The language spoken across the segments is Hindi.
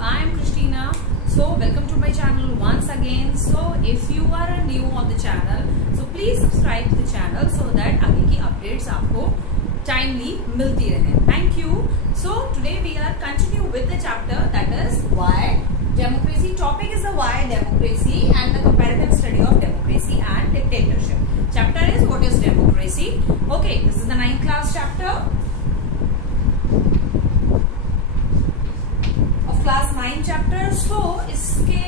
I am Christina. So welcome to my channel once again. So if you are new on the channel, so please subscribe to the channel so that आगे की updates आपको timely मिलती रहे. Thank you. So today we are continue with the chapter that is why democracy. Topic is the why democracy and the comparative study of democracy and dictatorship. Chapter is what is democracy. Okay, this is the 9th class chapter. Class 9 chapter. So इसके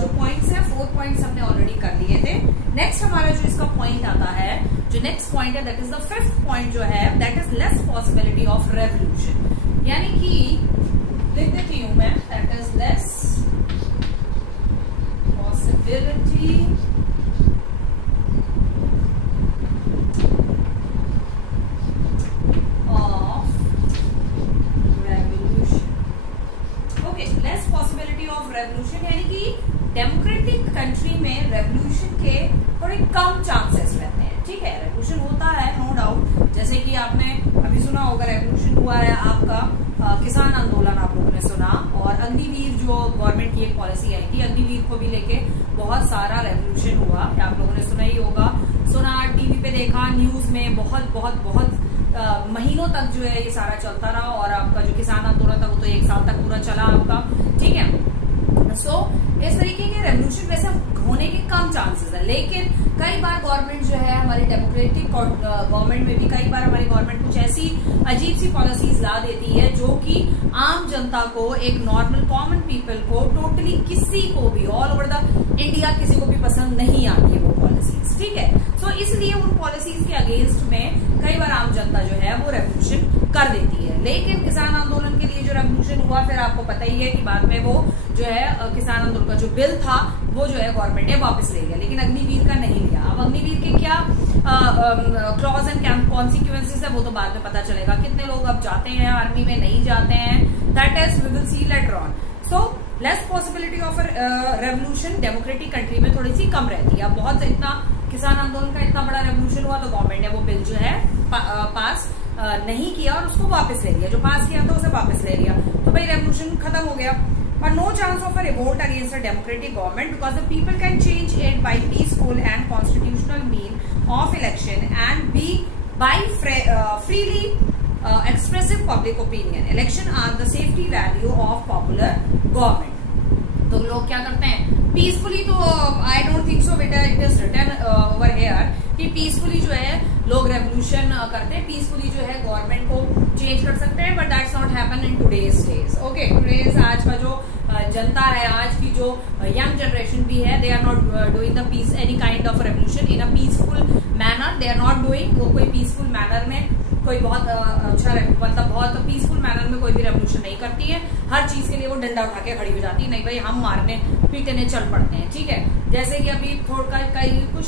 जो पॉइंट्स हैं 4 पॉइंट्स हमने ऑलरेडी कर लिए थे. नेक्स्ट हमारा जो इसका पॉइंट आता है, जो नेक्स्ट पॉइंट है that is the 5th point जो है that is less possibility of revolution. यानी कि लिख देती हूं मैं that is less possibility revolution. यानी कि डेमोक्रेटिक कंट्री में रेवोल्यूशन के थोड़े कम चांसेस रहते हैं. ठीक है, रेवोल्यूशन होता है नो डाउट. जैसे कि आपने अभी सुना होगा रेवोल्यूशन हुआ है आपका किसान आंदोलन आप लोगों ने सुना, और अग्निवीर जो गवर्नमेंट की एक पॉलिसी आई थी, अग्निवीर को भी लेके बहुत सारा रेवोल्यूशन हुआ. आप लोगों ने सुना ही होगा, सुना टीवी पे देखा, न्यूज में बहुत बहुत बहुत महीनों तक जो है ये सारा चलता रहा. और आपका जो किसान आंदोलन था वो तो 1 साल तक पूरा चला आपका. ठीक है, सो इस तरीके के रेवोल्यूशन वैसे होने के कम चांसेस है. लेकिन कई बार गवर्नमेंट जो है हमारी डेमोक्रेटिक गवर्नमेंट में भी कई बार हमारी गवर्नमेंट कुछ ऐसी अजीब सी पॉलिसीज ला देती है जो कि आम जनता को, एक नॉर्मल कॉमन पीपल को, टोटली किसी को भी ऑल ओवर द इंडिया किसी को भी पसंद नहीं आती है वो पॉलिसीज. ठीक है, सो इसलिए उन पॉलिसीज के अगेंस्ट में कई बार आम जनता जो है वो रेवोल्यूशन कर देती है. लेकिन किसान आंदोलन के लिए जो रेवोल्यूशन हुआ, फिर आपको पता ही है कि बाद में वो जो है किसान आंदोलन का जो बिल था वो जो है गवर्नमेंट ने वापस ले लिया, लेकिन अग्निवीर का नहीं लिया. अब अग्निवीर के क्या क्लॉज एंड कॉन्सिक्वेंसेस है वो तो बाद में पता चलेगा. कितने लोग अब जाते हैं आर्मी में, नहीं जाते हैं, that is we will see later on. So less possibility of revolution democratic country में थोड़ी सी कम रहती है. अब बहुत इतना किसान आंदोलन का इतना बड़ा रेवोल्यूशन हुआ तो गवर्नमेंट ने वो बिल जो है पास नहीं किया और उसको वापस ले लिया. जो पास किया था उसे वापस ले लिया, तो भाई रेवोल्यूशन खत्म हो गया. But no chance of a revolt against a democratic government because the people can change it by peaceful and constitutional mean of election and be by freely expressive public opinion. Election are the safety value of popular government. तो लोग क्या करते हैं पीसफुली, तो आई डोंट थिंक सो बेटा it is written over here कि पीसफुली जो है लोग रेवोल्यूशन करते हैं, पीसफुली जो है गवर्नमेंट को चेंज कर सकते हैं. But that's not happen in today's days. Okay, today's आज का जो जनता है, आज की जो यंग जनरेशन भी है, they are not doing the peace any kind of revolution in a peaceful manner. They are not doing, वो कोई पीसफुल मैनर में कोई बहुत अच्छा मतलब बहुत पीसफुल मैनर में कोई भी रेवोल्यूशन नहीं करती है. हर चीज के लिए वो डंडा उठा के खड़ी हो जाती है. नहीं भाई हम मारने पीटने चल पड़ते हैं. ठीक है, जैसे कि अभी कई कुछ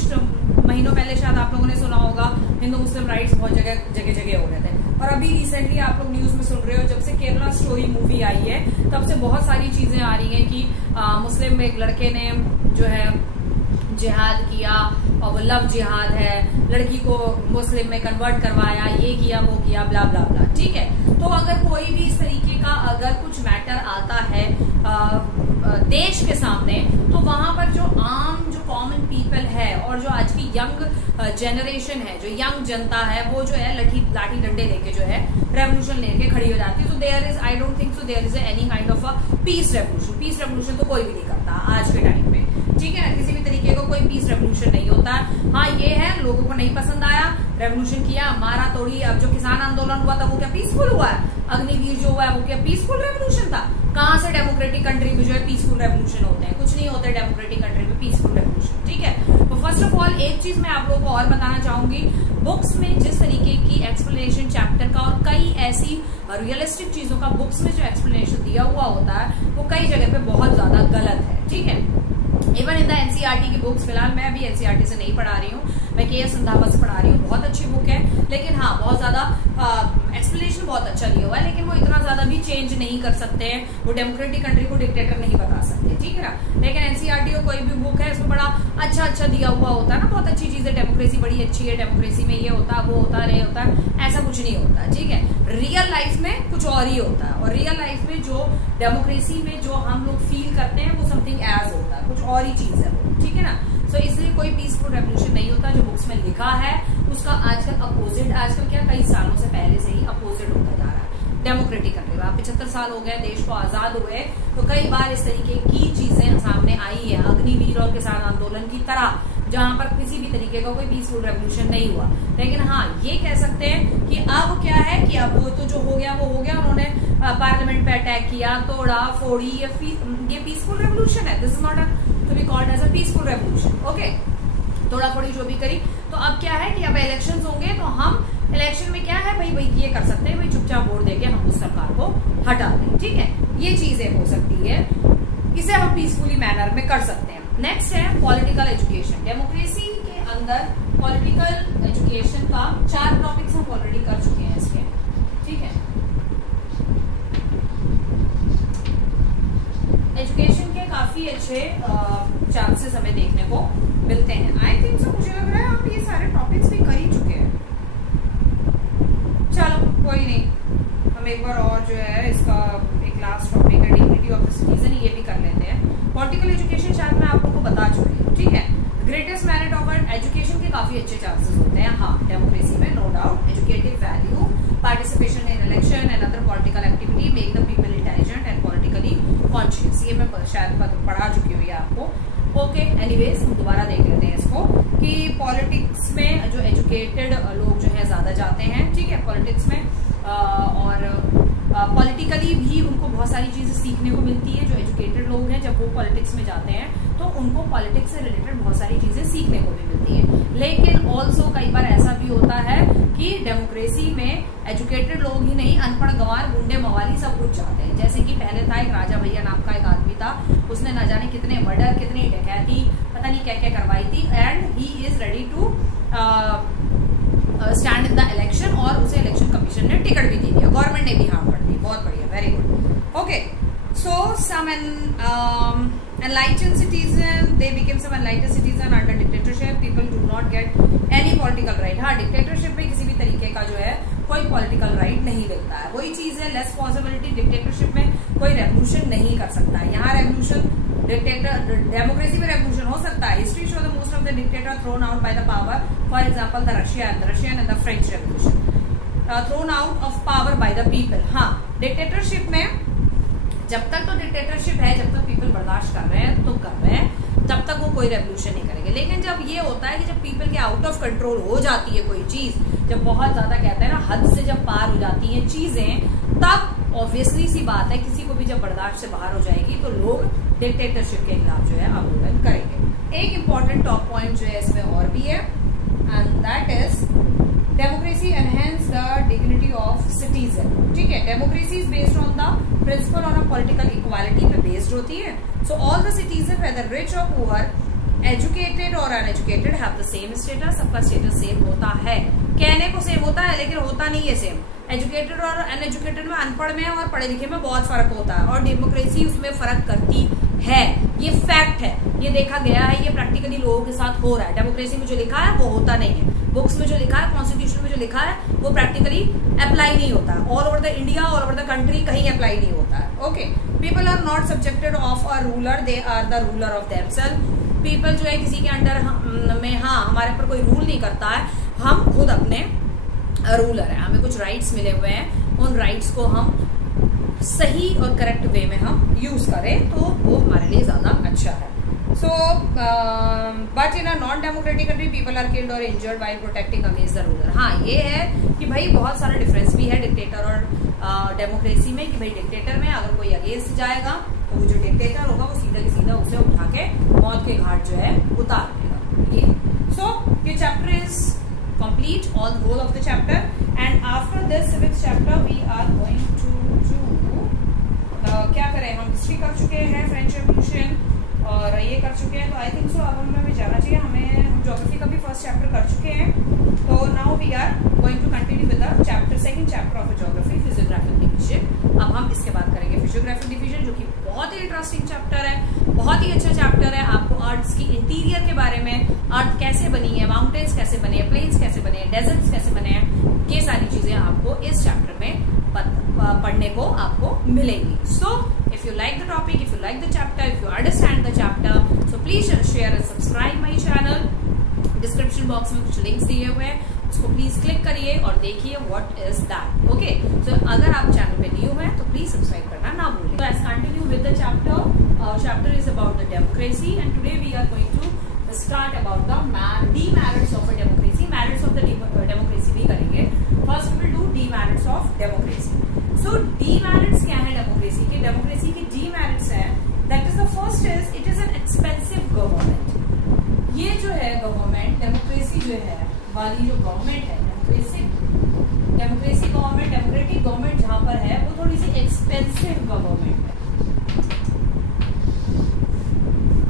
महीनों पहले शायद आप लोगों ने सुना होगा हिंदू मुस्लिम राइट्स बहुत जगह हो रहे थे. और अभी रिसेंटली आप लोग न्यूज में सुन रहे हो, जब से केरला स्टोरी मूवी आई है तब से बहुत सारी चीजें आ रही हैं कि मुस्लिम में एक लड़के ने जो है जिहाद किया और वो लव जिहाद है, लड़की को मुस्लिम में कन्वर्ट करवाया, ये किया वो किया, ब्ला ब्ला ब्ला. ठीक है, तो अगर कोई भी इस तरीके का अगर कुछ मैटर आता है देश के सामने, तो वहां पर जो आम जो कॉमन पीपल है और जो आज की यंग जनरेशन है, जो यंग जनता है, वो जो है लाठी डंडे लेके जो है रेवोल्यूशन लेके खड़ी हो जाती है. तो there is I don't think so there is any kind of a peace revolution. Peace revolution तो कोई भी नहीं करता आज के टाइम में. ठीक है, किसी भी तरीके का कोई पीस रेवोल्यूशन नहीं होता. हाँ ये है, लोगों को नहीं पसंद आया, रेवोल्यूशन किया, मारा तोड़ी. अब जो किसान आंदोलन हुआ था वो क्या पीसफुल हुआ है? अग्निवीर जो हुआ है वो क्या पीसफुल रेवोल्यूशन था? कहाँ से डेमोक्रेटिक कंट्री में जो है पीसफुल रेवोल्यूशन होते हैं? कुछ नहीं होता है डेमोक्रेटिक कंट्री में पीसफुल रेवोल्यूशन. ठीक है, तो फर्स्ट ऑफ ऑल एक चीज मैं आप लोगों को और बताना चाहूंगी, बुक्स में जिस तरीके की एक्सप्लेनेशन चैप्टर का और कई ऐसी रियलिस्टिक चीजों का बुक्स में जो एक्सप्लेनेशन दिया हुआ होता है वो कई जगह पे बहुत ज्यादा गलत है. ठीक है, इवन इन द एनसीईआरटी की बुक्स, फिलहाल मैं अभी एनसीईआरटी से नहीं पढ़ा रही हूँ, मैं के एस रंधावा से पढ़ा रही हूँ. बहुत अच्छी बुक है, लेकिन हाँ बहुत ज्यादा एक्सप्लेनेशन बहुत अच्छा दिया हुआ है, लेकिन वो इतना ज्यादा भी चेंज नहीं कर सकते हैं, वो डेमोक्रेटिक कंट्री को डिक्टेटर नहीं बता सकते, ठीक है ना। लेकिन एनसीईआरटी और कोई भी बुक है इसमें बड़ा अच्छा दिया हुआ होता है ना, बहुत अच्छी चीज है, डेमोक्रेसी बड़ी अच्छी है, डेमोक्रेसी में ये होता है वो होता है, होता है, ऐसा कुछ नहीं होता, ठीक है। रियल लाइफ में कुछ और ही होता है, और रियल लाइफ में जो डेमोक्रेसी में जो हम लोग फील करते हैं वो समथिंग एज होता है, कुछ और ही चीज है वो, ठीक है ना। तो इसलिए कोई पीसफुल रेवोल्यूशन नहीं होता, जो बुक्स में लिखा है उसका आजकल अपोजिट, आजकल क्या कई सालों से पहले से ही अपोजिट होता जा रहा है। डेमोक्रेटिक कंट्री में 75 साल हो गए देश को आजाद हुए, तो कई बार इस तरीके की चीजें सामने आई है, अग्निवीर और किसान आंदोलन की तरह, जहां पर किसी भी तरीके का कोई पीसफुल रेवोल्यूशन नहीं हुआ। लेकिन हाँ, ये कह सकते हैं कि अब क्या है कि अब वो तो जो हो गया वो हो गया, उन्होंने पार्लियामेंट पे अटैक किया, तोड़ा फोड़ी, ये पीसफुल रेवोल्यूशन है, this is not to be called as a peaceful revolution, okay. तोड़ा फोड़ी जो भी करी, तो अब क्या है कि अब इलेक्शंस होंगे, तो हम इलेक्शन में क्या है भाई ये कर सकते हैं भाई, चुपचाप वोट देके हम उस सरकार को हटा दें, ठीक है। ये चीजें हो सकती है, इसे हम पीसफुली मैनर में कर सकते हैं। नेक्स्ट है पॉलिटिकल एजुकेशन। डेमोक्रेसी के अंदर पॉलिटिकल एजुकेशन का 4 टॉपिक्स हम ऑलरेडी कर चुके हैं इसके, ठीक है। एजुकेशन के काफी अच्छे चांसेस हमें देखने को मिलते हैं। आई थिंक सो, मुझे लग रहा है हम ये सारे टॉपिक्स भी कर ही चुके हैं। चलो कोई नहीं, हम एक बार और जो है इसका एक लास्ट टॉपिक है डिग्निटी ऑफ द सिटीजन, ये भी कर लेते हैं। पॉलिटिकल एजुकेशन शायद मैं आप लोगों को बता चुकी हूँ, ठीक है। ग्रेटेस्ट मेरिट ऑफ एजुकेशन के काफी अच्छे चांसेस होते हैं, हाँ, डेमोक्रेसी में no doubt. Educative value, participation in election and other political activity make the people intelligent and politically conscious, ये मैं शायद पढ़ा चुकी हूँ आपको, ओके। एनीवेज हम दोबारा देख लेते हैं इसको कि पॉलिटिक्स में जो एजुकेटेड लोग जो है ज्यादा जाते हैं, ठीक है, पॉलिटिक्स में, और पॉलिटिकली भी उनको बहुत सारी चीजें सीखने को मिलती है। जो एजुकेटेड लोग हैं जब वो पॉलिटिक्स में जाते हैं तो उनको पॉलिटिक्स से रिलेटेड बहुत सारी चीजें सीखने को भी मिलती है। लेकिन ऑल्सो कई बार ऐसा भी होता है कि डेमोक्रेसी में एजुकेटेड लोग ही नहीं, अनपढ़ गंवार गुंडे मवाली सब कुछ चाहते हैं। जैसे कि पहले था एक राजा भैया नाम का एक आदमी था, उसने न जाने कितने मर्डर, कितनी डकैती, पता नहीं क्या क्या करवाई थी, and he is ready to stand in the election, और उसे इलेक्शन कमीशन ने टिकट भी दे दिया, गवर्नमेंट ने भी हाँ कर दी, बहुत बढ़िया, very good, okay. So some enlightened citizen, they became some enlightened citizen under dictatorship. People do not get any political right. हाँ, डिक्टेटरशिप में किसी भी तरीके का जो है कोई पॉलिटिकल राइट नहीं मिलता है। वही चीज है, लेस पॉसिबिलिटी, डिक्टेटरशिप में कोई रेवोल्यूशन नहीं कर सकता है। यहाँ रेवोल्यूशन, डेमोक्रेसी में रेवोल्यूशन हो सकता है। History show the most of the dictator thrown out by the power, for example the Russian and the French revolution, thrown out of power bye the people. हाँ, डिक्टेटरशिप में जब तक तो डिक्टेटरशिप है, जब तक पीपल बर्दाश्त कर रहे हैं तो कर रहे हैं, तब तक वो कोई रेवोल्यूशन नहीं करेंगे। लेकिन जब ये होता है कि जब पीपल के आउट ऑफ कंट्रोल हो जाती है कोई चीज, जब बहुत ज्यादा कहते हैं ना हद से जब पार हो जाती है चीजें, तब ऑब्वियसली सी बात है किसी को भी जब बर्दाश्त से बाहर हो जाएगी तो लोग डिक्टेटरशिप के खिलाफ जो है आंदोलन करेंगे। एक इंपॉर्टेंट टॉप पॉइंट जो है इसमें और भी है, and that is democracy enhance the dignity of citizen, ठीक है। Democracy is based on the principle on political equality पे बेस्ड होती है। So all the citizen whether rich और पुअर, एजुकेटेड और uneducated have the same status, सबका स्टेटस सेम होता है। कहने को सेम होता है लेकिन होता नहीं है सेम। एजुकेटेड और अनएजुकेटेड में, अनपढ़ में और पढ़े लिखे में बहुत फर्क होता है, और डेमोक्रेसी उसमें फर्क करती है, ये फैक्ट है, ये देखा गया है, ये प्रैक्टिकली लोगों के साथ हो रहा है। डेमोक्रेसी में जो लिखा है वो होता नहीं है, बुक्स में जो लिखा है, कॉन्स्टिट्यूशन में जो लिखा है वो प्रैक्टिकली अप्लाई नहीं होता है। All over the India, all over the country कहीं अप्लाई नहीं होता है, okay. People are not subjected of a ruler, they are the ruler of themselves. People जो है किसी के अंडर में, हाँ, हमारे पर कोई रूल नहीं करता है, हम खुद अपने रूलर है। हमें कुछ राइट्स मिले हुए हैं, उन राइट्स को हम सही और करेक्ट वे में हम यूज करें तो वो हमारे लिए ज्यादा अच्छा है। So but in a non democratic country people are killed और injured while protecting against the ruler. हाँ, ये है कि भाई बहुत सारा डिफरेंस भी है डिक्टेटर और डेमोक्रेसी में, कि भाई डिक्टेटर में अगर कोई अगेंस्ट जाएगा तो वो जो डिक्टेटर होगा वो सीधा सीधा उसे उठा के मौत के घाट जो है उतार देगा। ये सो ये chapter is complete, all the whole of the chapter, and after this civics chapter we are going to do क्या करें, हम हिस्ट्री कर चुके हैं, फ्रेंच रेवोल्यूशन और ये कर चुके हैं, तो आई थिंक सो अब हमें जाना चाहिए, हम ज्योग्राफी का भी फर्स्ट चैप्टर कर चुके हैं, तो now we are going to continue with the chapter, second chapter of interesting chapter है, बहुत ही अच्छा चैप्टर है। आपको अर्थ की इंटीरियर के बारे में, अर्थ कैसे बनी है, माउंटेन्स कैसे बने हैं, प्लेन्स कैसे बने हैं, डेजर्ट्स कैसे बने हैं, ये सारी चीजें आपको इस चैप्टर में पढ़ने को आपको मिलेंगी। So if you like the topic, if you like the chapter, if you understand the chapter, so please share and subscribe my channel. Description box में कुछ लिंक्स दिए हुए हैं, उसको प्लीज क्लिक करिए और देखिए व्हाट इज दैट। ओके, सो अगर आप चैनल पे न्यू हैं तो प्लीज सब्सक्राइब करना ना भूलें। So let's continue with the chapter. Our chapter is about the democracy, and today we are going to start about the demerits of a democracy. Merits of the democracy भी करेंगे। First we will do demerits of democracy. So demerits क्या है डेमोक्रेसी के? डेमोक्रेसी के demerits है, that is the first is it is an expensive government. ये जो है गवर्नमेंट, डेमोक्रेसी जो है वाली जो गवर्नमेंट है, डेमोक्रेसी गवर्नमेंट, डेमोक्रेटिक गवर्नमेंट जहां पर है वो थोड़ी सी एक्सपेंसिव गवर्नमेंट है।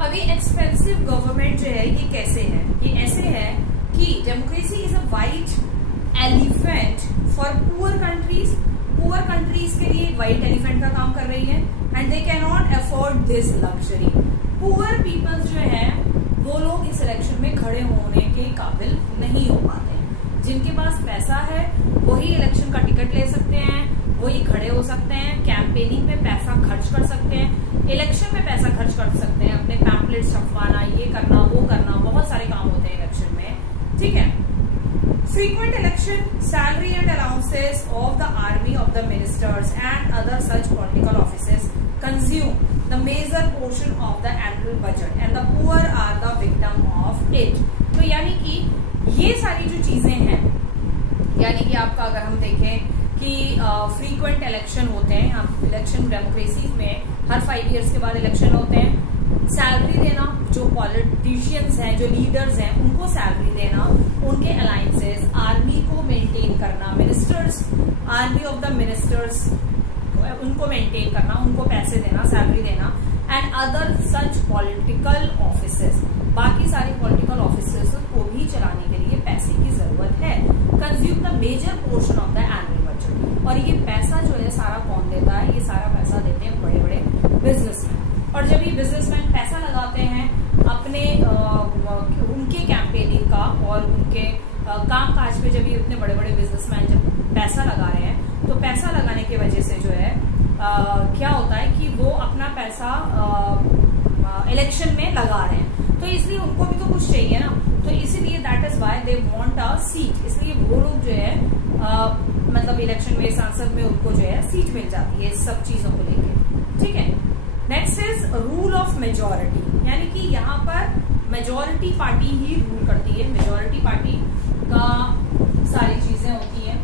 अभी एक्सपेंसिव गवर्नमेंट जो है ये कैसे है? ये ऐसे है कि democracy is a white elephant for poor countries. Poor countries के लिए वाइट एलिफेंट का काम कर रही है, and they can not afford this luxury. Poor peoples जो है वो लोग इस इलेक्शन में खड़े होने के काबिल नहीं हो पाते हैं। जिनके पास पैसा है वही इलेक्शन का टिकट ले सकते हैं, वही खड़े हो सकते हैं, कैंपेनिंग में पैसा खर्च कर सकते हैं, इलेक्शन में पैसा खर्च कर सकते हैं, अपने पैम्पलेट छपवाना, ये करना, वो करना, बहुत सारे काम होते हैं इलेक्शन में। ठीक है। Frequent election, salary and allowances of the army of the ministers and other such political offices consume the major portion of the annual budget and the poor are the victim of it. तो यानी कि ये सारी जो चीजें हैं, यानी कि आपका अगर हम देखें कि फ्रीक्वेंट इलेक्शन होते हैं, आप इलेक्शन डेमोक्रेसी में हर 5 इयर्स के बाद इलेक्शन होते हैं। सैलरी देना, जो पॉलिटिशियंस हैं, जो लीडर्स हैं, उनको सैलरी देना, उनके अलायंसेस, आर्मी को मेंटेन करना, ministers, army of the ministers उनको मेंटेन करना, उनको पैसे देना, सैलरी देना, and other such political offices, बाकी सारे पॉलिटिकल ऑफिसेस को भी चलाने के लिए पैसे की जरूरत है। Consume the major portion of the annual budget. और ये पैसा जो है सारा कौन देता है? ये सारा पैसा देते हैं बड़े बड़े बिजनेसमैन। और जब ये बिजनेसमैन पैसा लगाते हैं अपने उनके कैंपेनिंग का और उनके काम काज पे, जब ये इतने बड़े बड़े बिजनेसमैन जब पैसा लगा रहे हैं, तो पैसा लगाने की वजह से जो है क्या होता है कि वो अपना पैसा इलेक्शन में लगा रहे हैं, तो इसलिए उनको भी तो कुछ चाहिए ना। तो इसीलिए that is why they want a seat. इसलिए वो लोग जो है मतलब इलेक्शन में, संसद में उनको जो है सीट मिल जाती है इस सब चीजों को लेके। ठीक है। Next is rule of majority, यानी कि यहाँ पर मेजोरिटी पार्टी ही रूल करती है। मेजोरिटी पार्टी का सारी चीजें होती हैं।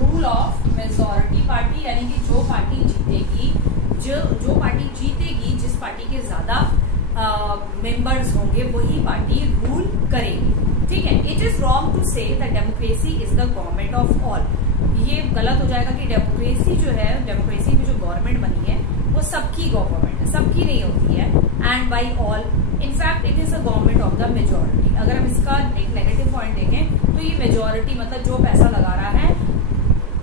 रूल ऑफ मेजोरिटी पार्टी, यानी कि जो पार्टी जीतेगी, जो पार्टी जीतेगी, जिस पार्टी के ज्यादा मेंबर्स होंगे वही पार्टी रूल करेगी। ठीक है। It is wrong to say that democracy is the government of all. ये गलत हो जाएगा कि डेमोक्रेसी जो है, डेमोक्रेसी में जो गवर्नमेंट बनी है वो सबकी गवर्नमेंट है, सबकी नहीं होती है। And by all, in fact it is a government of the majority. अगर हम इसका एक नेगेटिव पॉइंट देखें तो ये मेजोरिटी मतलब जो पैसा लगा रहा है,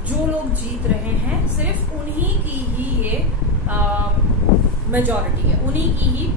जो लोग जीत रहे हैं, सिर्फ उन्हीं की ही ये मेजोरिटी है, उन्हीं की ही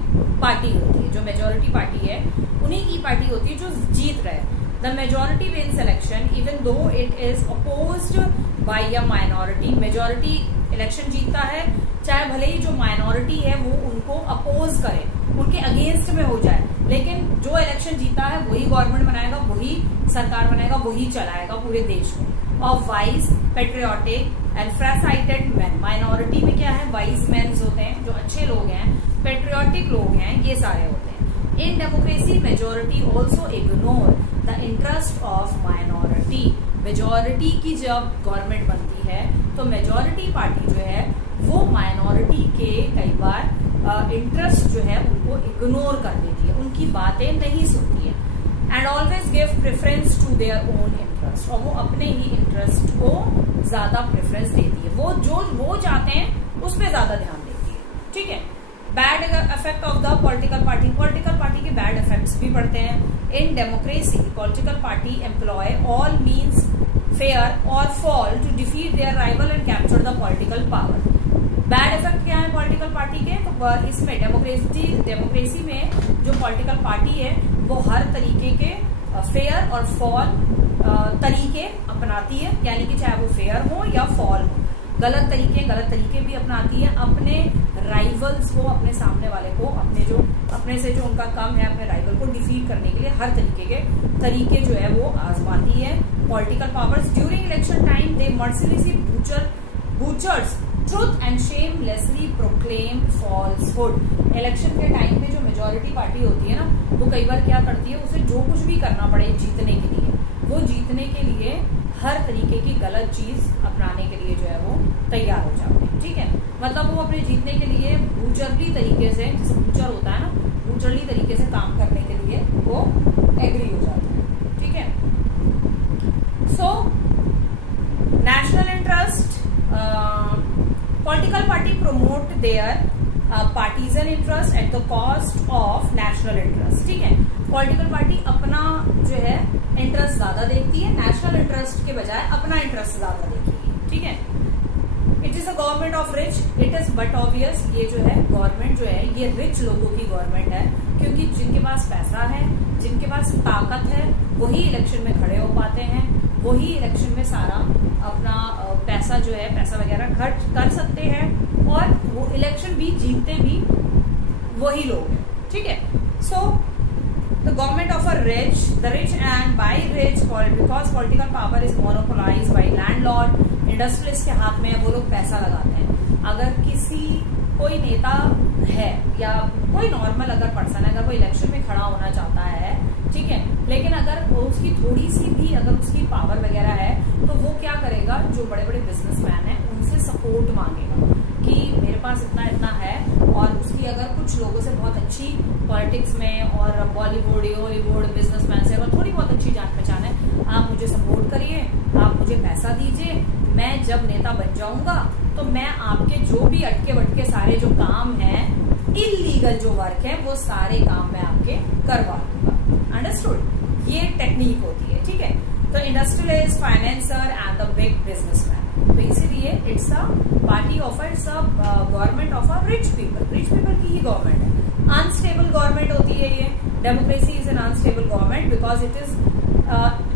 पार्टी होती है। जो मेजोरिटी पार्टी है उन्हीं की पार्टी होती है जो जीत रहे हैं। The majority wins election even though it is opposed by a minority. Majority election जीतता है चाहे भले ही जो माइनॉरिटी है वो उनको अपोज करे, उनके अगेंस्ट में हो जाए, लेकिन जो इलेक्शन जीता है वही गवर्नमेंट बनाएगा, वही सरकार बनाएगा, वही चलाएगा पूरे देश को। Of wise, patriotic and farsighted man. Minority में क्या है? वाइज मैन होते हैं, जो अच्छे लोग हैं, पेट्रियोटिक लोग हैं, ये सारे होते हैं। In democracy majority also ignore the interest of minority. Majority की जब गवर्नमेंट बनती है तो मेजोरिटी पार्टी जो है वो माइनॉरिटी के कई बार इंटरेस्ट जो है उनको इग्नोर कर देती है, उनकी बातें नहीं सुनती है। And always give preference to their own interest, और वो अपने ही इंटरेस्ट को ज्यादा प्रेफरेंस देती है, वो जो वो चाहते हैं उस पर ज्यादा ध्यान देती है। ठीक है। Bad effect of the political party, political party के बैड इफेक्ट्स भी पड़ते हैं। In democracy political party employ all means fair और foul to defeat their rival and capture the political power. Bad effect क्या है पॉलिटिकल पार्टी के? तो इसमें डेमोक्रेसी में जो पॉलिटिकल पार्टी है वो हर तरीके के फेयर और फॉल तरीके अपनाती है, यानी कि चाहे वो फेयर हो या फॉल हो, गलत तरीके भी अपनाती है अपने राइवल्स को, अपने सामने वाले को, अपने से जो उनका कम है अपने राइवल को डिफीट करने के लिए हर तरीके जो है वो आजमाती है। Political powers during election time they mercilessly butchers truth and shamelessly proclaim falsehood. Election के टाइम पे जो मेजॉरिटी पार्टी होती है ना, वो कई बार क्या करती है, उसे जो कुछ भी करना पड़े जीतने के लिए, वो जीतने के लिए हर तरीके की गलत चीज अपनाने के लिए जो है वो तैयार हो जाते हैं। ठीक है, मतलब वो अपने जीतने के लिए बूचरली तरीके से, जैसे बूचर होता है ना, बूचरली तरीके से काम करने के लिए वो एग्री हो जाते हैं। ठीक है, so national interest, political party promote their partisan interest at the cost of national interest. ठीक है, पॉलिटिकल पार्टी अपना जो है इंटरेस्ट ज्यादा देखती है, नेशनल इंटरेस्ट के बजाय अपना इंटरेस्ट ज्यादा देखेगी। ठीक है, it is a government of rich, it is but obvious, ये जो है गवर्नमेंट जो है ये रिच लोगों की गवर्नमेंट है, क्योंकि जिनके पास पैसा है, जिनके पास ताकत है, वही इलेक्शन में खड़े हो पाते हैं, वही इलेक्शन में सारा अपना पैसा जो है, पैसा वगैरह खर्च कर सकते हैं, और वो इलेक्शन भी जीतते भी वही लोग हैं। ठीक है, सो the government of a rich, the rich and by rich, because political power is monopolized by landlord, industrialist के हाथ में वो लोग पैसा लगाते हैं। अगर कोई नेता है या कोई नॉर्मल अगर पर्सन है, अगर वो इलेक्शन में खड़ा होना चाहता है, ठीक है, लेकिन अगर उसकी थोड़ी सी भी अगर उसकी पावर वगैरह है, तो वो क्या करेगा, जो बड़े बड़े बिजनेसमैन हैं उनसे सपोर्ट मांगेगा कि मेरे पास इतना है, और उसकी अगर कुछ लोगों से बहुत अच्छी पॉलिटिक्स में और बॉलीवुड हॉलीवुड बिजनेसमैन से अगर थोड़ी बहुत अच्छी जान पहचान है, आप मुझे सपोर्ट करिए, आप मुझे पैसा दीजिए, मैं जब नेता बन जाऊंगा तो मैं आपके जो भी अटके वटके सारे जो काम हैं, इलीगल जो वर्क है, वो सारे काम मैं आपके करवा दूंगा। अंडरस्टूड? ये टेक्निक होती है। ठीक है, तो industrialist, financier and the big businessman, तो इसीलिए it's a party of it's a government of a rich people की ही गवर्नमेंट है। अनस्टेबल गवर्नमेंट होती है ये, democracy is an unstable government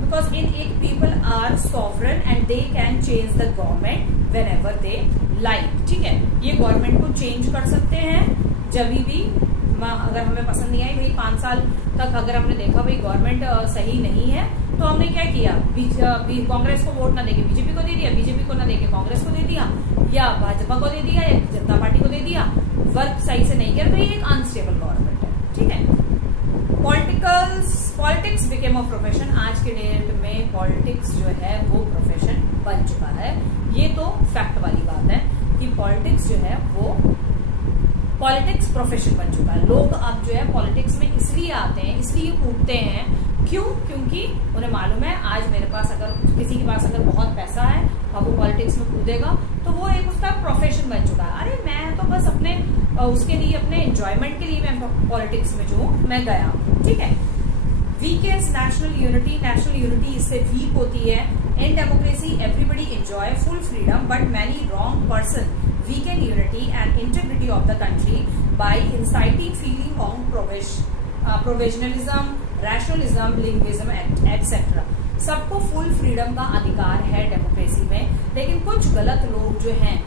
because in people are sovereign and they can change the government whenever they like। ठीक है, ये गवर्नमेंट को चेंज कर सकते हैं जब भी, अगर हमें पसंद नहीं आई, भाई 5 साल तक अगर हमने देखा भाई गवर्नमेंट सही नहीं है, तो हमने क्या किया, कांग्रेस को वोट ना देके बीजेपी को दे दिया, बीजेपी को ना देके कांग्रेस को दे दिया, या भाजपा को दे दिया, या जनता पार्टी को दे दिया, वर्क सही से नहीं किया, तो ये एक अनस्टेबल गवर्नमेंट है। ठीक है, पॉलिटिक्स बिकेम अ प्रोफेशन, आज के डेट में पॉलिटिक्स जो है वो प्रोफेशन बन चुका है। ये तो फैक्ट वाली बात है कि पॉलिटिक्स जो है वो पॉलिटिक्स प्रोफेशन बन चुका है। लोग अब जो है पॉलिटिक्स में इसलिए आते हैं, इसलिए कूदते हैं, क्यों? क्योंकि उन्हें मालूम है आज मेरे पास अगर किसी के पास अगर बहुत पैसा है और वो पॉलिटिक्स में कूदेगा तो वो एक उसका प्रोफेशन बन चुका है। अरे मैं तो बस अपने उसके लिए, अपने एंजॉयमेंट के लिए मैं पॉलिटिक्स में जो हूँ मैं गया। ठीक है, वीकेस्ट नेशनल यूनिटी इससे वीक होती है। In democracy everybody enjoy full freedom but many wrong person weaken unity and integrity of the country by inciting feeling on provincialism, rationalism, linguism etcetera. सबको फुल फ्रीडम का अधिकार है डेमोक्रेसी में, लेकिन कुछ गलत लोग जो हैं,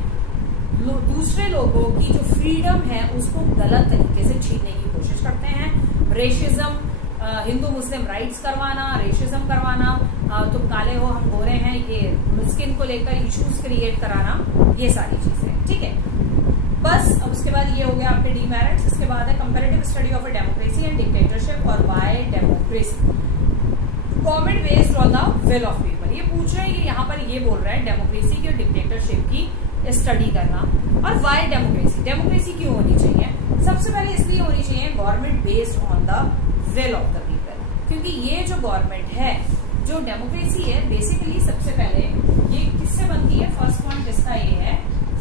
दूसरे लोगों की जो फ्रीडम है उसको गलत तरीके से छीनने की कोशिश करते हैं। रेशिज्म, हिंदू मुस्लिम राइट्स करवाना, रेशिज्म करवाना, तुम काले हो हम गोरे हैं, ये स्किन को लेकर इश्यूज क्रिएट कराना, ये सारी चीजें। ठीक है, बस अब उसके बाद ये हो गया आपके डीमेरिट्स। इसके बाद है comparative study of a democracy and dictatorship और why democracy government based on the will of people. ये पूछ रहे हैं, ये यहाँ पर ये बोल रहा है डेमोक्रेसी की और डिक्टेटरशिप की स्टडी करना। और व्हाई डेमोक्रेसी क्यों होनी चाहिए? सबसे पहले इसलिए होनी चाहिए government based on the will of the people, क्योंकि ये जो गवर्नमेंट है, जो डेमोक्रेसी है, बेसिकली सबसे पहले ये किससे बनती है? फर्स्ट पॉइंट इसका ये है,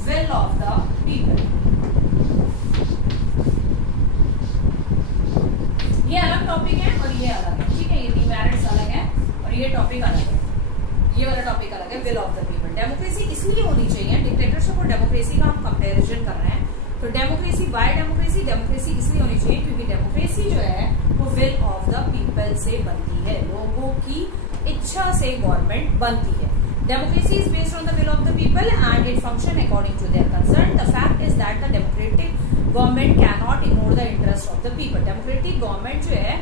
विल ऑफ द पीपल। ये अलग टॉपिक है और ये अलग है। ठीक है, ये डीमेरिट्स अलग है और ये टॉपिक अलग है। ये वाला टॉपिक अलग है, will of the people. Democracy इसलिए होनी चाहिए, डिक्टेटरशिप और डेमोक्रेसी का हम कंपैरिजन कर रहे हैं, तो डेमोक्रेसी बाय डेमोक्रेसी, डेमोक्रेसी इसलिए होनी चाहिए क्योंकि डेमोक्रेसी जो है वो विल ऑफ द पीपल से बनती है, लोगों की इच्छा से गवर्नमेंट बनती है। Democracy is based on the will of the people and it function according to their concern. The fact is that the democratic government can not ignore the interest of the people. Democratic government जो है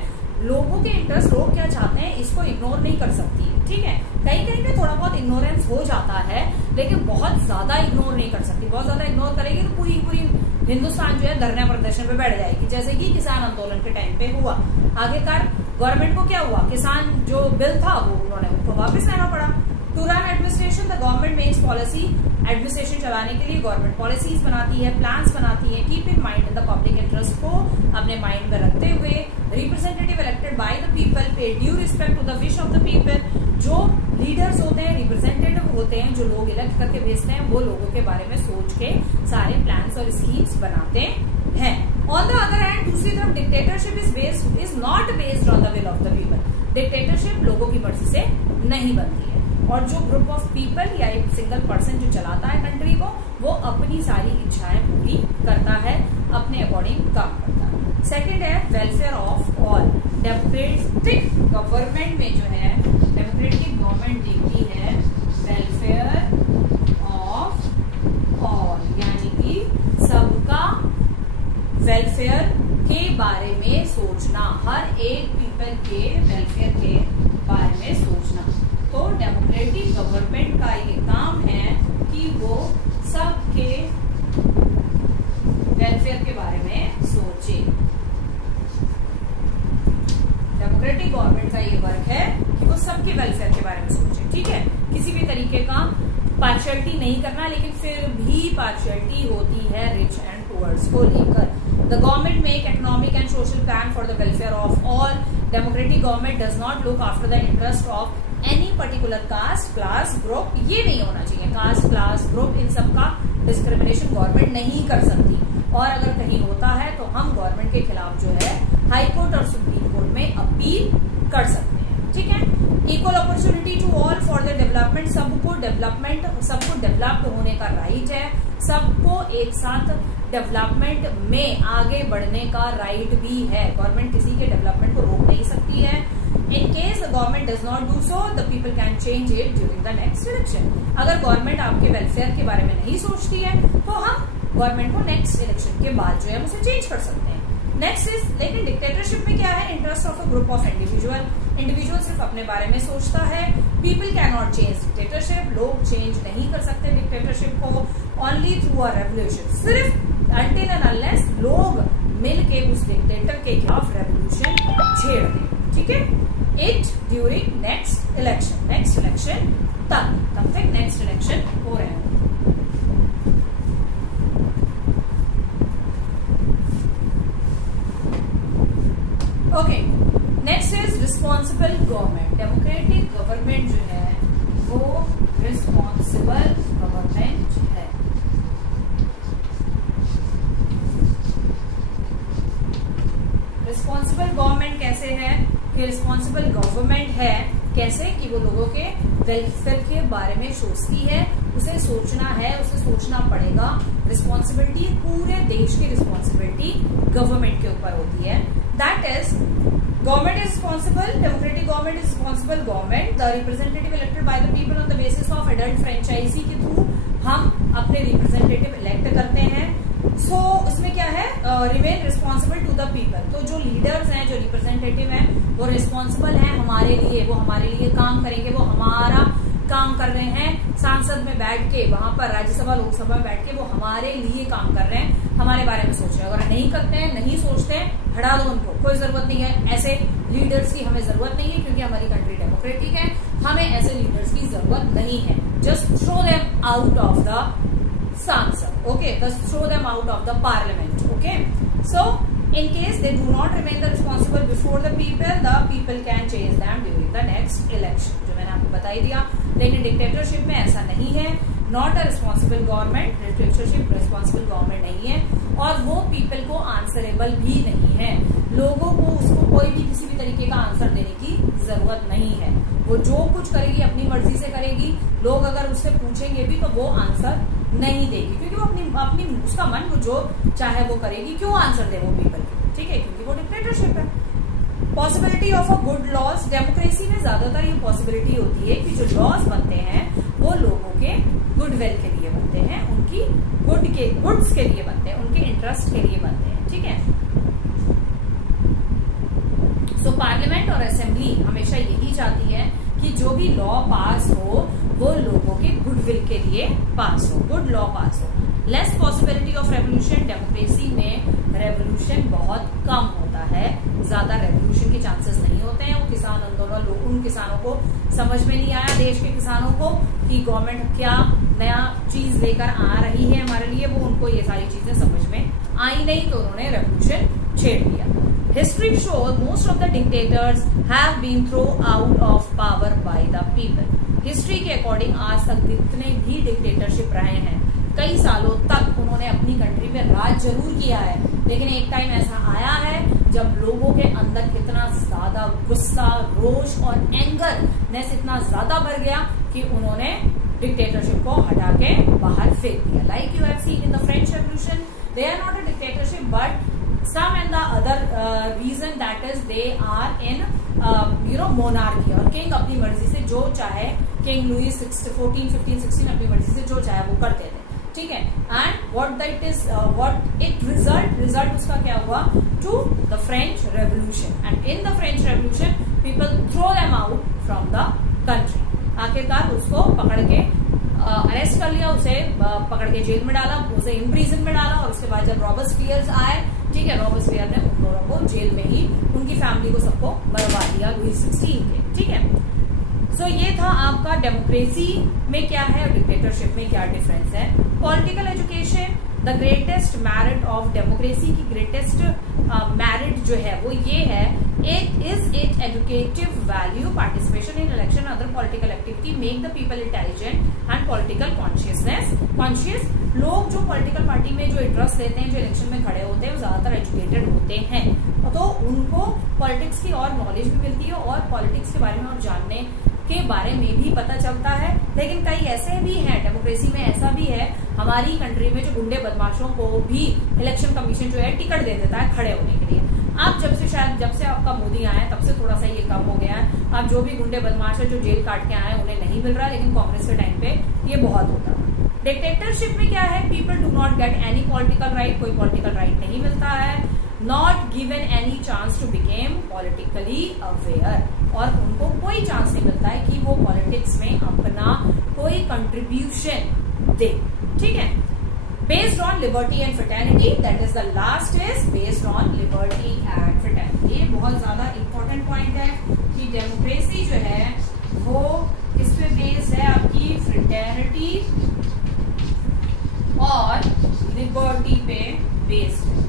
लोगों के इंटरेस्ट, लोग क्या चाहते हैं, इसको इग्नोर नहीं कर सकती, ठीक है। कहीं कहीं पे थोड़ा बहुत इग्नोरेंस हो जाता है, लेकिन बहुत ज्यादा इग्नोर नहीं कर सकती। बहुत ज्यादा इग्नोर करेगी तो पूरी पूरी हिंदुस्तान जो है धरना प्रदर्शन पे बैठ जाएगी, जैसे कि किसान आंदोलन के टाइम पे हुआ। आखिरकार गवर्नमेंट को क्या हुआ, किसान जो बिल था वो उन्होंने उनको वापस लेना पड़ा। To run administration the government makes policy, administration चलाने के लिए गवर्नमेंट पॉलिसीज बनाती है, प्लान्स बनाती है। Keep in mind the public interest को अपने माइंड में रखते हुए representative elected by the people pay due respect to the wish of the people. जो लीडर्स होते हैं, रिप्रेजेंटेटिव होते हैं, जो लोग इलेक्ट करके भेजते हैं, वो लोगों के बारे में सोच के सारे प्लान्स और स्कीम्स बनाते हैं। ऑन द अदर हैंड, दूसरी तरफ dictatorship is not based on the will of the people. Dictatorship लोगों की मर्जी से नहीं बनती है, और जो ग्रुप ऑफ पीपल या एक सिंगल पर्सन जो चलाता है कंट्री को, वो अपनी सारी इच्छाएं पूरी करता है, अपने अकॉर्डिंग काम करता है। सेकंड है welfare of all. Democratic government में जो है, डेमोक्रेटिक गवर्नमेंट देखती है वेलफेयर ऑफ ऑल, यानी कि सबका वेलफेयर के बारे में सोचना, हर एक पीपल के वेलफेयर के बारे में सोचना। तो डेमोक्रेटिक गवर्नमेंट का ये काम है कि वो सबके वेलफेयर के बारे में सोचे। डेमोक्रेटिक गवर्नमेंट का ये वर्क है कि वो सबके वेलफेयर के बारे में सोचे, ठीक है। किसी भी तरीके का पार्शियलिटी नहीं करना, लेकिन फिर भी पार्शियलिटी होती है रिच एंड पुअर्स को लेकर। The government make economic and social plan for the welfare of all. Democratic government does not look after the interest of any particular caste, class, group. ये नहीं होना चाहिए, कास्ट, क्लास, ग्रुप, इन सब का डिस्क्रिमिनेशन गवर्नमेंट नहीं कर सकती। और अगर कहीं होता है तो हम गवर्नमेंट के खिलाफ जो है हाई कोर्ट और सुप्रीम कोर्ट में अपील कर सकते हैं, ठीक है। Equal opportunity to all for the development, सबको डेवलप्ड होने का राइट है, सबको एक साथ डेवलपमेंट में आगे बढ़ने का राइट भी है। गवर्नमेंट किसी के डेवलपमेंट को रोक नहीं सकती है। In case the government does not do so, the people can change it during the next election. अगर गवर्नमेंट आपके वेलफेयर के बारे में नहीं सोचती है तो हम गवर्नमेंट को नेक्स्ट इलेक्शन के बाद जो है उसे चेंज कर सकते हैं। नेक्स्ट इज, लेकिन डिक्टेटरशिप में क्या है, interest of a group of individual सिर्फ अपने बारे में सोचता है। People can not change dictatorship, लोग चेंज नहीं कर सकते डिक्टेटरशिप को, ओनली थ्रू अ रेवोल्यूशन, सिर्फ अनटिल एंड अनलेस लोग मिलके उस डिक्टेटर के खिलाफ रेवोल्यूशन छेड़ दें, ठीक है। इट ड्यूरिंग नेक्स्ट इलेक्शन तब तक नेक्स्ट इलेक्शन हो रहे हैं। Okay, next is responsible government. Democratic government जो है वो रिस्पॉन्सिबल गवर्नमेंट है। रिस्पॉन्सिबल गवर्नमेंट कैसे है कि रिस्पॉन्सिबल गवर्नमेंट है कैसे कि वो लोगों के वेलफेयर के बारे में सोचती है, उसे सोचना है, उसे सोचना पड़ेगा। रिस्पॉन्सिबिलिटी पूरे देश की रिस्पॉन्सिबिलिटी गवर्नमेंट के ऊपर होती है। That is government is responsible, democratic government is responsible government. The representative elected by the people on the basis of adult franchise के थ्रू हम अपने रिप्रेजेंटेटिव इलेक्ट करते हैं। सो इसमें क्या है, remain responsible to the people. तो जो लीडर्स हैं, जो रिप्रेजेंटेटिव हैं, वो रिस्पॉन्सिबल हैं हमारे लिए, वो हमारे लिए काम करेंगे, वो हमारा काम कर रहे हैं। सांसद में बैठ के, वहां पर राज्यसभा लोकसभा में बैठ के वो हमारे लिए काम कर रहे हैं, हमारे बारे में सोच रहे हैं। अगर नहीं करते हैं, नहीं सोचते हैं, हटा दो उनको, कोई जरूरत नहीं है। ऐसे लीडर्स की हमें जरूरत नहीं है क्योंकि हमारी कंट्री डेमोक्रेटिक है, हमें ऐसे लीडर्स की जरूरत नहीं है। Just throw them out of the सांसद, okay, just throw them out of the parliament, okay. So in case they do not remain the responsible before the people can change them during the next election, जो मैंने आपको बता ही दिया। लेकिन डिक्टेटरशिप में ऐसा नहीं है, not a responsible government, dictatorship responsible government नहीं है और वो पीपल को आंसरेबल भी नहीं है। लोगों को उसको कोई भी किसी भी तरीके का आंसर देने की की जरूरत नहीं है। वो जो कुछ करेगी अपनी मर्जी से करेगी, लोग अगर उससे पूछेंगे भी तो वो आंसर नहीं देगी, क्योंकि वो अपनी उसका मन वो जो चाहे वो करेगी। क्यों आंसर दे वो पीपल की, ठीक है, क्योंकि वो डिक्टेटरशिप है। Possibility of a good laws, democracy में ज्यादातर ये पॉसिबिलिटी होती है कि जो लॉज बनते हैं वो लोगों के गुडविल के लिए बनते हैं, उनकी गुड्स के लिए बनते हैं, उनके इंटरेस्ट के लिए बनते हैं, ठीक है। सो पार्लियामेंट और असेंबली हमेशा यही चाहती है कि जो भी लॉ पास हो वो लोगों के गुडविल के लिए पास हो, गुड लॉ पास हो। Less possibility of revolution, democracy में रेवोल्यूशन बहुत कम होता है, ज्यादा रेवोल्यूशन के चांसेस नहीं होते हैं। वो किसान आंदोलन, उन किसानों को समझ में नहीं आया, देश के किसानों को, कि गवर्नमेंट क्या नया चीज लेकर आ रही है हमारे लिए, वो उनको ये सारी चीजें समझ में आई नहीं, तो उन्होंने रेवोल्यूशन छेड़ दिया। History shows most of the dictators have been thrown out of power by the people. History के अकॉर्डिंग आज तक जितने भी डिक्टेटरशिप रहे हैं, कई सालों तक उन्होंने अपनी कंट्री में राज जरूर किया है, लेकिन एक टाइम ऐसा आया है जब लोगों के अंदर कितना ज्यादा गुस्सा, रोष और एंगरनेस इतना ज्यादा बढ़ गया कि उन्होंने डिक्टेटरशिप को हटा के बाहर फेंक दिया। Like you have seen in the French revolution, they are not a dictatorship but some and the other reason that is they are in monarchy, और किंग अपनी मर्जी से जो चाहे, किंग लुईस 14, 15, 16 अपनी मर्जी से जो चाहे वो करते थे, ठीक है। एंड what it result उसका क्या हुआ, to the French Revolution, and in the French Revolution people throw them out from the country। आखिरकार उसको पकड़ के अरेस्ट कर लिया, उसे पकड़ के जेल में डाला, उसे इम्प्रिजन में डाला, और उसके बाद जब रॉबर्सपियर आए, ठीक है, रॉबर्सपियर ने उन दोनों को जेल में ही, उनकी फैमिली को सबको मरवा दिया लुईस 16 के, ठीक है। सो ये था आपका डेमोक्रेसी में क्या है और डिक्टेटरशिप में क्या डिफरेंस है। Political education, the greatest merit of democracy की ग्रेटेस्ट मेरिट जो है वो ये है, it educative value, participation in election other political activity, make the people intelligent and political conscious. लोग जो पॉलिटिकल पार्टी में जो इंटरेस्ट लेते हैं, जो इलेक्शन में खड़े होते हैं, वो ज्यादातर एजुकेटेड होते हैं, तो उनको पॉलिटिक्स की और नॉलेज भी मिलती है और पॉलिटिक्स के बारे में और जानने के बारे में भी पता चलता है। लेकिन कई ऐसे भी हैं, डेमोक्रेसी में ऐसा भी है हमारी कंट्री में, जो गुंडे बदमाशों को भी इलेक्शन कमीशन जो है टिकट दे देता है खड़े होने के लिए। अब जब से आपका मोदी आया तब से थोड़ा सा ये कम हो गया है। अब जो भी गुंडे बदमाश है जो जेल काट के आए उन्हें नहीं मिल रहा, लेकिन कांग्रेस के टाइम पे ये बहुत होता था। डिक्टेटरशिप में क्या है, people do not get any political right, कोई पॉलिटिकल राइट नहीं मिलता है, not given any chance to become politically aware, और उनको कोई चांस नहीं मिलता है कि वो पॉलिटिक्स में अपना कोई कंट्रीब्यूशन दे, ठीक है। Based on liberty and fraternity, that is the last is based on liberty and fraternity. ये बहुत ज्यादा इंपॉर्टेंट पॉइंट है कि डेमोक्रेसी जो है वो किस पे बेस्ड है, आपकी फ्रेटर्निटी और लिबर्टी पे बेस्ड है।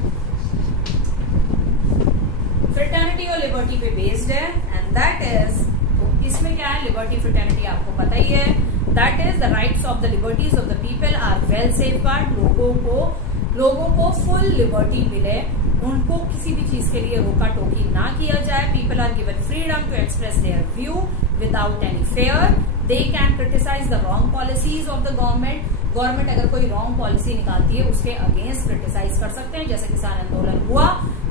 फ्रेटर्निटी और लिबर्टी पे बेस्ड है, एंड दैट इज, तो इसमें क्या है, लिबर्टी फ्रेटर्निटी आपको पता ही है, that is the rights of the liberties of the people are well safeguard. लोगों को फुल लिबर्टी मिले, उनको किसी भी चीज के लिए रोका टोकी ना किया जाए। People are given freedom to express their view without any fear, they can criticise the wrong policies of the government अगर कोई रॉन्ग पॉलिसी निकालती है उसके अगेंस्ट क्रिटिसाइज कर सकते हैं, जैसे किसान आंदोलन हुआ,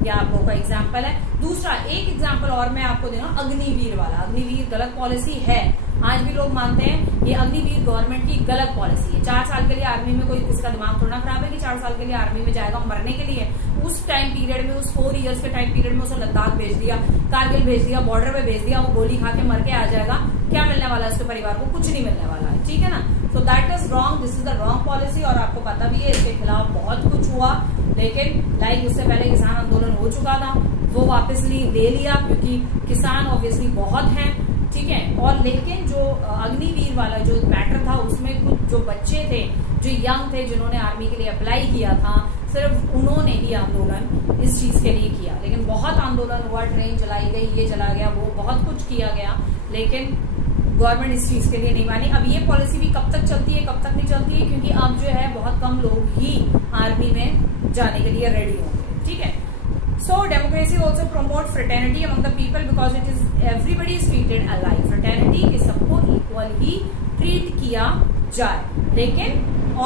या आपको का एग्जाम्पल है। दूसरा एक एग्जाम्पल और मैं आपको देना, अग्निवीर वाला। अग्निवीर गलत पॉलिसी है, आज भी लोग मानते हैं ये अग्निवीर गवर्नमेंट की गलत पॉलिसी है। 4 साल के लिए आर्मी में कोई किसका दिमाग थोड़ा खराब है कि 4 साल के लिए आर्मी में जाएगा मरने के लिए। उस टाइम पीरियड में, उस 4 इयर्स के टाइम पीरियड में उसे लद्दाख भेज दिया, कारगिल भेज दिया, बॉर्डर पे भेज दिया, वो गोली खा के मर के आ जाएगा। क्या मिलने वाला है उसके परिवार को? कुछ नहीं मिलने वाला है, ठीक है ना। So that is wrong, this is the wrong policy, और आपको पता भी है इसके खिलाफ बहुत कुछ हुआ, लेकिन लाइक उससे पहले किसान आंदोलन हो चुका था, वो वापस ले लिया क्योंकि किसान ऑब्वियसली बहुत हैं, ठीक है। और लेकिन जो अग्निवीर वाला जो मैटर था उसमें कुछ जो बच्चे थे जो यंग थे जिन्होंने आर्मी के लिए अप्लाई किया था, सिर्फ उन्होंने ही आंदोलन इस चीज के लिए किया। लेकिन बहुत आंदोलन हुआ, ट्रेन जलाई गई, ये जला गया, वो बहुत कुछ किया गया, लेकिन गवर्नमेंट इस चीज के लिए नहीं मानी। अब ये पॉलिसी भी कब तक चलती है, कब तक नहीं चलती है, क्योंकि अब जो है बहुत कम लोग ही आर्मी में जाने के लिए रेडी होंगे, ठीक है। So democracy also promotes fraternity among the people because it is everybody is treated alike. Fraternity is सबको equal ही treat किया जाए, लेकिन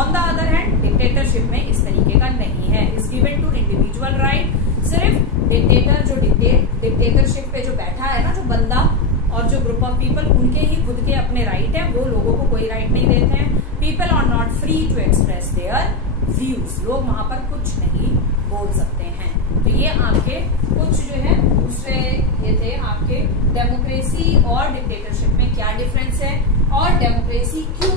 on the other hand dictatorship में इस तरीके का नहीं है. Is given to individual right. सिर्फ डिक्टेटर जो डिक्टेटरशिप पे जो बैठा है ना, जो बंदा और जो ग्रुप ऑफ पीपल, उनके ही खुद के अपने राइट है, वो लोगों को कोई राइट नहीं देते हैं. People are not free to express their views. लोग वहां पर कुछ नहीं बोल सकते हैं. तो ये आपके कुछ जो है दूसरे ये थे आपके डेमोक्रेसी और डिक्टेटरशिप में क्या डिफरेंस है और डेमोक्रेसी क्यों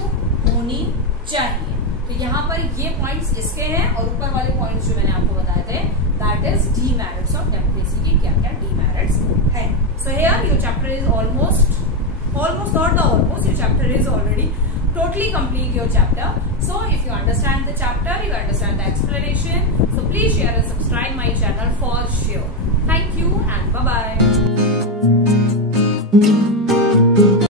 होनी चाहिए. तो यहाँ पर ये पॉइंट्स इसके हैं और ऊपर वाले पॉइंट्स जो मैंने आपको बताए थे, that is demerits of democracy के क्या क्या डीमेरिट्स हैं. So here your chapter is almost not the almost, your chapter is already totally complete your chapter. So if you understand the chapter, you understand the explanation, so please share and subscribe my channel for sure. Thank you and bye bye.